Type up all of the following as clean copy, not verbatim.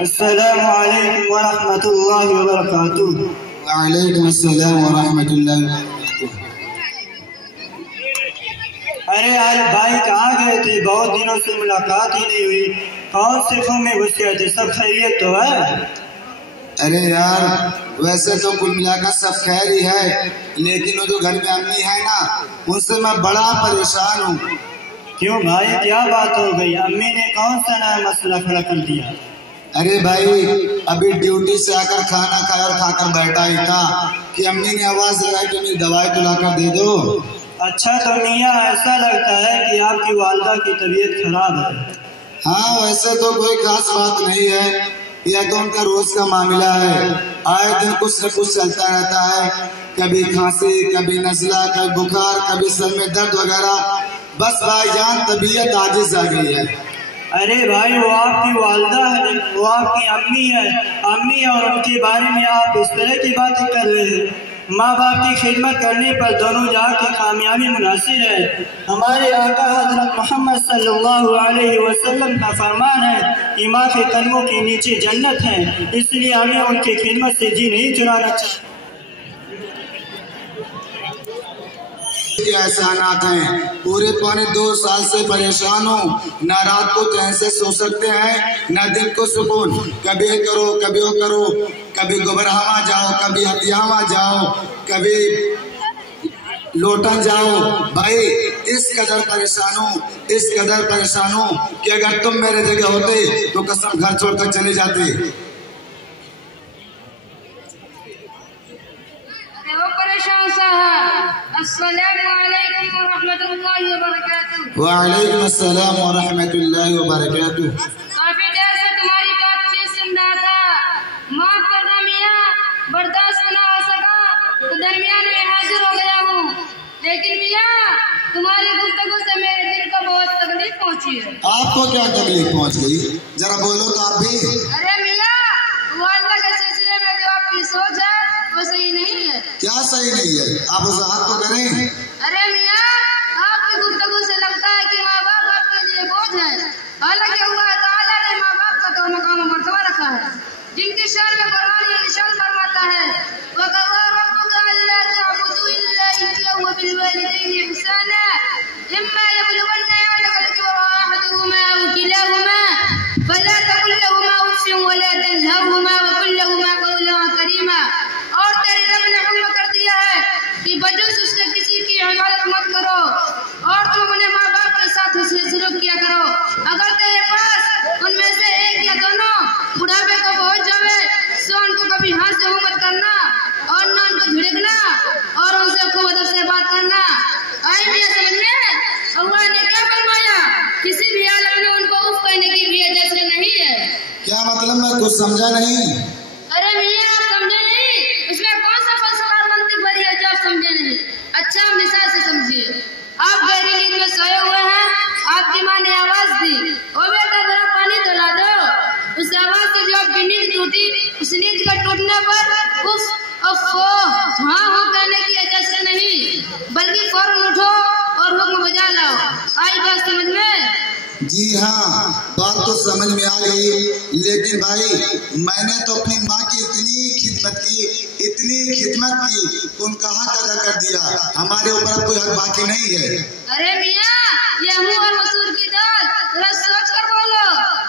السلام علیکم ورحمۃ اللہ وبرکاتہ۔ وعلیکم السلام ورحمۃ اللہ وبرکاتہ۔ ارے یار بھائی کہاں گئے تھے؟ بہت دنوں سے ملاقات ہی نہیں ہوئی، کون سے خون میں گھس گئے تھے؟ سب خیریت تو ہے؟ ارے یار ویسے تو کل ملا کر سب خیر ہی ہے، لیکن وہ جو گھر میں امی ہے نا، ان سے میں بڑا پریشان ہوں۔ کیوں بھائی کیا بات ہو گئی؟ امی نے کون سا نیا مسئلہ کھڑا کر دیا؟ ارے بھائی ابھی ڈیوٹی سے آ کر کھانا کھایا اور کھا کر بیٹھا ہی تھا کہ امی نے آواز لگائی کہ میری دوائی تو لا کر دے دو۔ اچھا تو میاں ایسا لگتا ہے کہ آپ کی والدہ کی طبیعت خراب ہے۔ ہاں ویسے تو کوئی خاص بات نہیں ہے، یہ تو ان کا روز کا معاملہ ہے، آئے دن کچھ نہ کچھ چلتا رہتا ہے، کبھی کھانسی، کبھی نزلہ، کبھی بخار، کبھی سر میں درد وغیرہ۔ بس بھائی جان طبیعت عاجز آ گئی ہے۔ ارے بھائی وہ آپ کی والدہ ہے، وہ آپ کی امی ہے، امی اور ان کے بارے میں آپ اس طرح کی باتیں کر رہے ہیں؟ ماں باپ کی خدمت کرنے پر دونوں جہاں کی کامیابی منحصر ہے۔ ہمارے آقا حضرت محمد صلی اللہ علیہ وسلم کا فرمان ہے کہ ماں کے قدموں کے نیچے جنت ہے، اس لیے ہمیں ان کی خدمت سے جی نہیں چرانا چاہیے۔ احسانات ہیں، پورے پونے 2 سال سے پریشان ہوں، نہ رات کو چین سے سو سکتے ہیں نہ دن کو سکون، کبھی یہ کرو کبھی وہ کرو، کبھی گبرہاں جاؤ کبھی ہتھیاواں جاؤ کبھی لوٹن جاؤ۔ بھائی اس قدر پریشان ہوں کہ اگر تم میرے جگہ ہوتے تو قسم گھر چھوڑ کر چلے جاتے۔ السلام علیکم ورحمۃ اللہ وبرکاتہ۔ وعلیکم السلام ورحمۃ اللہ وبرکاتہ۔ کافی دیر سے تمہاری بات چیت سن رہا تھا، معاف کرنا میاں، برداشت نہ ہو سکا تو درمیان میں حاضر ہو گیا ہوں، لیکن میاں تمہاری گفتگو سے میرے دل کو بہت تکلیف پہنچی ہے۔ آپ کو کیا تکلیف پہنچ گئی؟ ذرا بولو تو آپ بھی۔ ارے میاں والدہ کے سلسلے میں جو آپ کی سوچ ہے وہ صحیح نہیں ہے۔ کیا صحیح نہیں ہے؟ آپ وضاحت تو کریں۔ ارے میاں آپ کی گفتگو سے لگتا ہے کہ ماں باپ آپ کے لیے بوجھ ہے، حالانکہ اللہ تعالیٰ نے ماں باپ کا تو مقام و مرتبہ رکھا ہے، جن کی شان میں قرآن یہ ارشاد فرماتا ہے وَقَضَىٰ رَبُّكَ أَلَّا تَعْبُدُوا إِلَّا إِيَّاهُ وَبِالْوَالِدَيْنِ إِحْسَانًا إِمَّا يَبْلُغَنَّ عِندَكَ الْكِبَرَ أَحَدُهُمَا أَوْ كِلَاهُمَا فَلَا تَقُل لَّهُمَا أُفٍّ وَلَا تَنْهَرْهُمَا وَقُل لَّهُمَا قَوْلًا كَرِيمًا۔ اور تیرے رب نے حکم کر دیا ہے کہ بجز اس نے کسی کی عبادت مت کرو، اور تم اپنے ماں باپ کے ساتھ حسن سلوک کیا کرو۔ اگر تیرے پاس ان میں سے ایک یا دونوں بڑھاپے کو پہنچ جاوے تو ان کو کبھی ہاتھ سے مت کرنا اور نہ ان کو جھڑکنا اور ان سے خوب ادب سے بات کرنا۔ آئی میاں سمجھ میں اللہ نے کیا فرمایا؟ کسی بھی حالت میں ان کو اف کہنے کی بھی اجازت نہیں ہے۔ کیا مطلب؟ میں کچھ سمجھا نہیں۔ ارے میاں آپ سمجھے نہیں، اس میں کون سا فلسفہ اور منطق بھری ہے جو آپ سمجھے نہیں؟ اچھا ہم مثال سے سمجھیے، آپ گہری نیند میں سوئے ہوئے ہیں، آپ کی ماں نے آواز دی او بیٹا ذرا پانی تو لا دو۔ اس آواز سے جو آپ کی نیند ٹوٹی، اس نیند کا ٹوٹنے پر اف اف ہاں ہو کہنے کی اجازت نہیں، بلکہ فوراً اٹھو اور حکم بجا لاؤ۔ آئی بات سمجھ میں؟ جی ہاں بات تو سمجھ میں آ گئی، لیکن بھائی میں نے تو اپنی ماں کی اتنی خدمت کی ان کا حق ادا کر دیا، ہمارے اوپر اب کوئی حق باقی نہیں ہے۔ ارے میاں یہ منہ اور مسور کی دال ذرا سوچ کر بولو،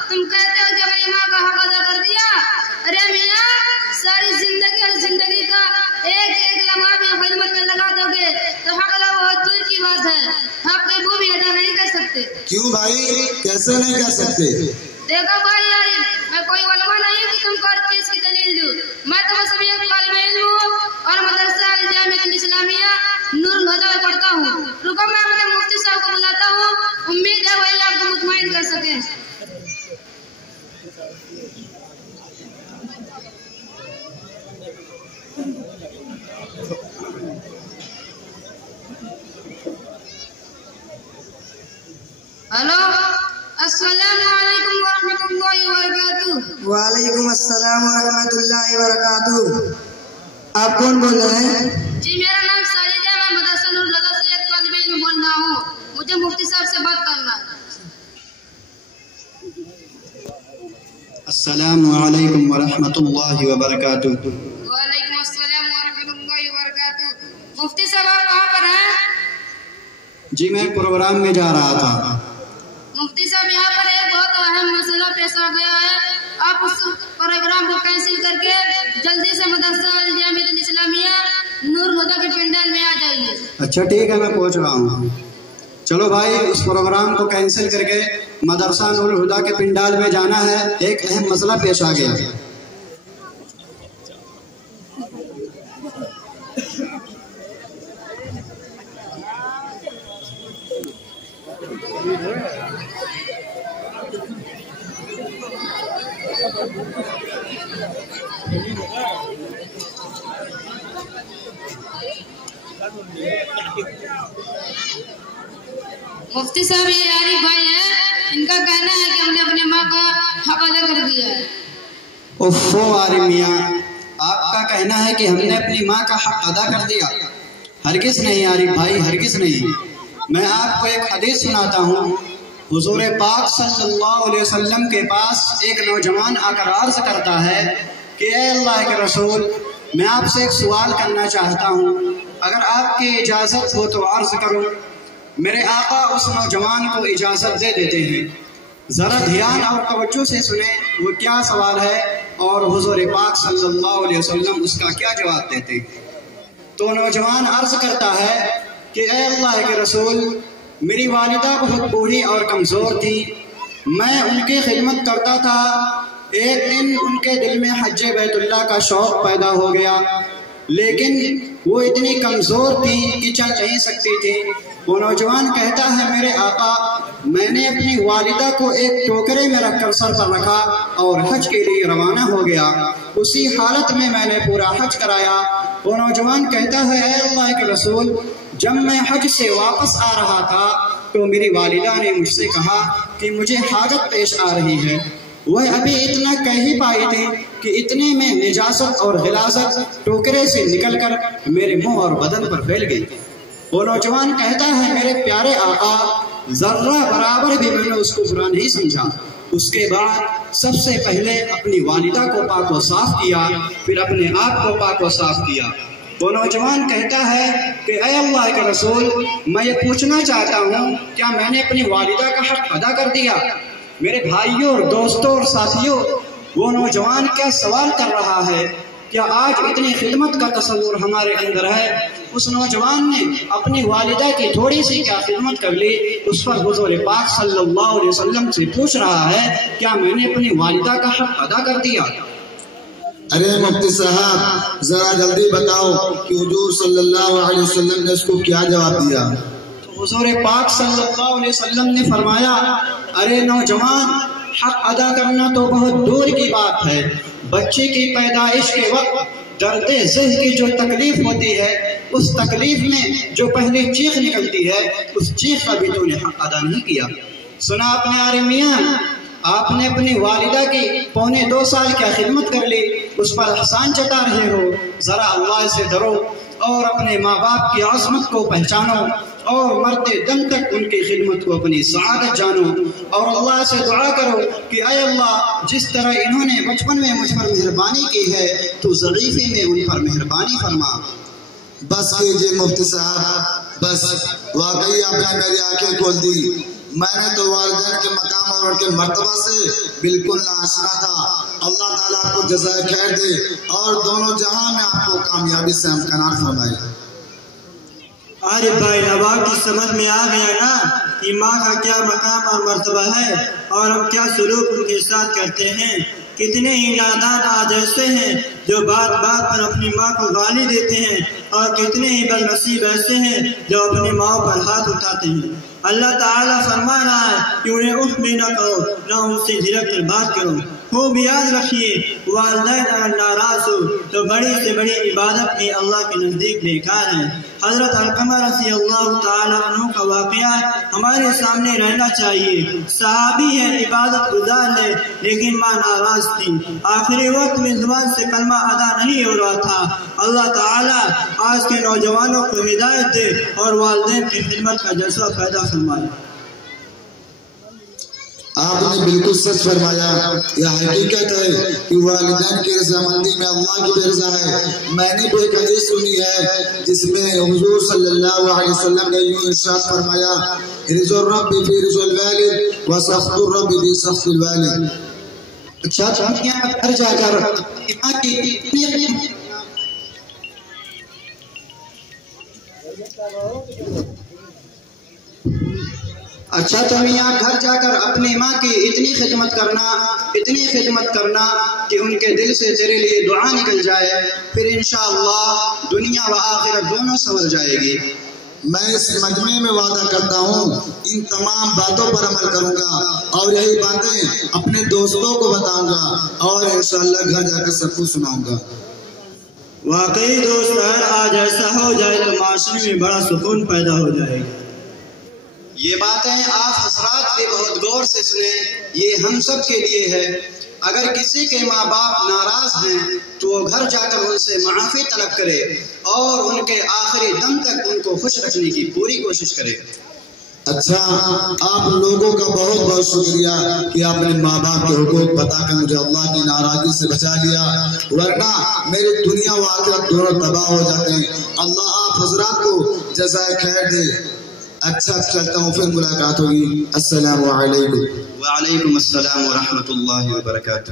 تم کہتے ہو کہ میں ماں کا حق ادا کر دیا۔ ارے میاں ساری زندگی کا ایک لمحہ بھی خدمت میں لگا دو گے تو حق ادا بہت دور کی بات ہے، حق کے وہ بھی ادا نہیں کر سکتے۔ کیوں بھائی کیسے نہیں کر سکتے؟ دیکھو بھائی میں کوئی علماء نہیں کہ تم کو ہر چیز کی دلیل دوں، میں تو بس ایک طالب علم ہوں اور مدرسہ جامعۃ الاسلامیہ نور الہدیٰ میں پڑھتا ہوں۔ رکو میں اپنے مفتی صاحب کو بلاتا ہوں، امید ہے وہی آپ کو مطمئن کر سکیں۔ ہلو السلام علیکم ورحمۃ اللہ وبرکاتہ۔ وعلیکم السلام ورحمۃ اللہ وبرکاتہ۔ آپ کون بول رہے ہیں؟ جی میرا نام ساجد ہے، میں مدرسہ نور الہدیٰ سے ایک طالب علم بول رہا ہوں، مجھے مفتی صاحب سے بات کرنا ہے۔ السلام علیکم ورحمۃ اللہ وبرکاتہ۔ وعلیکم السلام ورحمۃ اللہ وبرکاتہ۔ مفتی صاحب آپ کہاں پر ہیں؟ جی میں پروگرام میں جا رہا تھا۔ مفتی صاحب یہاں پر ایک بہت اہم مسئلہ پیش آ گیا ہے، آپ اس پروگرام کو کینسل کر کے جلدی سے مدرسہ الجامعہ الاسلامیہ نور الہدیٰ کے پنڈال میں آ جائیے۔ اچھا ٹھیک ہے، میں پہنچ رہا ہوں۔ چلو بھائی، اس پروگرام کو کینسل کر کے مدرسہ نور الہدیٰ کے پنڈال میں جانا ہے، ایک اہم مسئلہ پیش آ گیا۔ مفتی صاحب یہ عارف بھائی ہیں، ان کا کہنا ہے کہ ہم نے اپنے ماں کا حق ادا کر دیا ہے۔ اوفو عارف میاں، آپ کا کہنا ہے کہ ہم نے اپنی ماں کا حق ادا کر دیا؟ ہرگز نہیں عارف بھائی، ہرگز نہیں۔ میں آپ کو ایک حدیث سناتا ہوں۔ حضور پاک صلی اللہ علیہ وسلم کے پاس ایک نوجوان آ کر عرض کرتا ہے کہ اے اللہ کے رسول، میں آپ سے ایک سوال کرنا چاہتا ہوں، اگر آپ کی اجازت ہو تو عرض کروں۔ میرے آقا اس نوجوان کو اجازت دے دیتے ہیں۔ ذرا دھیان اور توجہ سے سنیں وہ کیا سوال ہے اور حضور پاک صلی اللہ علیہ وسلم اس کا کیا جواب دیتے ہیں۔ تو نوجوان عرض کرتا ہے کہ اے اللہ کے رسول، میری والدہ بہت بوڑھی اور کمزور تھی، میں ان کی خدمت کرتا تھا۔ ایک دن ان کے دل میں حج بیت اللہ کا شوق پیدا ہو گیا، لیکن وہ اتنی کمزور تھی کہ چل نہیں سکتی تھی۔ وہ نوجوان کہتا ہے میرے آقا، میں نے اپنی والدہ کو ایک ٹوکرے میں رکھ کر سر پر رکھا اور حج کے لیے روانہ ہو گیا۔ اسی حالت میں میں نے پورا حج کرایا۔ وہ نوجوان کہتا ہے اے اللہ کے رسول، جب میں حج سے واپس آ رہا تھا تو میری والدہ نے مجھ سے کہا کہ مجھے حاجت پیش آ رہی ہے۔ وہ ابھی اتنا کہہ ہی پائی تھی کہ اتنے میں نجاست اور غلاظت ٹوکرے سے نکل کر میرے منہ اور بدن پر پھیل گئی۔ وہ نوجوان کہتا ہے میرے پیارے آقا، ذرہ برابر بھی میں نے اس کو برا نہیں سمجھا۔ اس کے بعد سب سے پہلے اپنی والدہ کو پاک و صاف کیا، پھر اپنے آپ کو پاک و صاف کیا۔ وہ نوجوان کہتا ہے کہ اے اللہ کے رسول، میں یہ پوچھنا چاہتا ہوں، کیا میں نے اپنی والدہ کا حق ادا کر دیا؟ میرے بھائیوں اور دوستوں اور ساتھیوں، وہ نوجوان کیا سوال کر رہا ہے؟ کیا آج اتنی خدمت کا تصور ہمارے اندر ہے؟ اس نوجوان نے اپنی والدہ کی تھوڑی سی کیا خدمت کر لی، اس پر حضور پاک صلی اللہ علیہ وسلم سے پوچھ رہا ہے کیا میں نے اپنی والدہ کا حق ادا کر دیا؟ ارے مفتی صاحب، ذرا جلدی بتاؤ کہ حضور صلی اللہ علیہ وسلم نے اس کو کیا جواب دیا؟ حضور پاک صلی اللہ علیہ وسلم نے فرمایا، ارے نوجوان، حق ادا کرنا تو بہت دور کی بات ہے۔ بچے کی پیدائش کے وقت درد ذہن کی جو تکلیف ہوتی ہے، اس تکلیف میں جو پہلے چیخ نکلتی ہے، اس چیخ کا بھی تو نے حق ادا نہیں کیا۔ سنا آپ نے عارف میاں، آپ نے اپنی والدہ کی 2.25 سال کیا خدمت کر لی، اس پر احسان جتا رہے ہو۔ ذرا اللہ سے ڈرو اور اپنے ماں باپ کی عظمت کو پہچانو اور مرتے دم تک ان کی خدمت کو اپنی سعادت جانو، اور اللہ سے دعا کرو کہ اے اللہ، جس طرح انہوں نے بچپن میں مجھ پر مہربانی کی ہے تو ضعیفی میں ان پر مہربانی فرما۔ بس کیجیے مفتی صاحب، بس واقعی آپ نے میری آنکھیں کھول دی۔ میں نے تو والدین کے مقام اور ان کے مرتبہ سے بالکل ناشنا تھا۔ اللہ تعالیٰ آپ کو جزائے خیر دے اور دونوں جہاں میں آپ کو کامیابی سے امکنار فرمائے۔ عارف بھائی، اب آپ کی سمجھ میں آ گیا نا کہ ماں کا کیا مقام اور مرتبہ ہے اور ہم کیا سلوک ان کے ساتھ کرتے ہیں۔ کتنے ہی نادان آج ایسے ہیں جو بات بات پر اپنی ماں کو گالی دیتے ہیں، اور کتنے ہی بد نصیب ایسے ہیں جو اپنی ماں پر ہاتھ اٹھاتے ہیں۔ اللہ تعالیٰ فرما رہا ہے کہ انہیں اف بھی نہ کرو، نہ ان سے جھڑک کر بات کرو۔ خوب یاد رکھیے، والدین اگر ناراض ہو تو بڑی سے بڑی عبادت بھی اللہ کے نزدیک بیکار ہے۔ حضرت علقمہ رضی اللہ تعالیٰ عنہ کا واقعہ ہمارے سامنے رہنا چاہیے۔ صحابی ہے، عبادت گزار ہے، لیکن ماں ناراض تھی۔ آخری وقت میں زبان سے کلمہ ادا نہیں ہو رہا تھا۔ اللہ تعالیٰ آج کے نوجوانوں کو ہدایت دے اور والدین کی خدمت کا جذبہ پیدا فرمائے۔ آپ نے بالکل سچ فرمایا. یہ حقیقت ہے کہ والدین کی رضامندی میں اللہ کی رضا ہے. میں نے بھی ایک حدیث سنی ہے جس میں حضور صلی اللہ علیہ وسلم نے یوں ارشاد فرمایا رضا الرب فی رضا الوالد و سخط الرب فی سخط الوالد. اچھا گھر جا کر اچھا تم یہاں گھر جا کر اپنی ماں کی اتنی خدمت کرنا کہ ان کے دل سے تیرے لیے دعا نکل جائے، پھر انشاءاللہ دنیا و آخرت دونوں سنور جائے گی. میں اس مجمع میں وعدہ کرتا ہوں ان تمام باتوں پر عمل کروں گا اور یہی باتیں اپنے دوستوں کو بتاؤں گا اور انشاءاللہ گھر جا کر سب کو سناؤں گا. واقعی دوست اگر آج ایسا ہو جائے تو معاشرے میں بڑا سکون پیدا ہو جائے گا. یہ باتیں آپ حضرات بھی بہت غور سے سنیں، یہ ہم سب کے لیے ہے. اگر کسی کے ماں باپ ناراض ہیں تو وہ گھر جا کر ان سے معافی طلب کرے اور ان کے آخری دم تک ان کو خوش رکھنے کی پوری کوشش کرے. اچھا آپ لوگوں کا بہت بہت شکریہ کہ آپ نے ماں باپ کے حقوق بتا کر مجھے اللہ کی ناراضی سے بچا لیا، ورنہ میری دنیا و آخرت دونوں تباہ ہو جاتے ہیں. اللہ آپ حضرات کو جزائے خیر دے. اچھا چلتا ہوں، پھر ملاقات ہوگی. السلام علیکم. وعلیکم السلام ورحمۃ اللہ وبرکاتہ.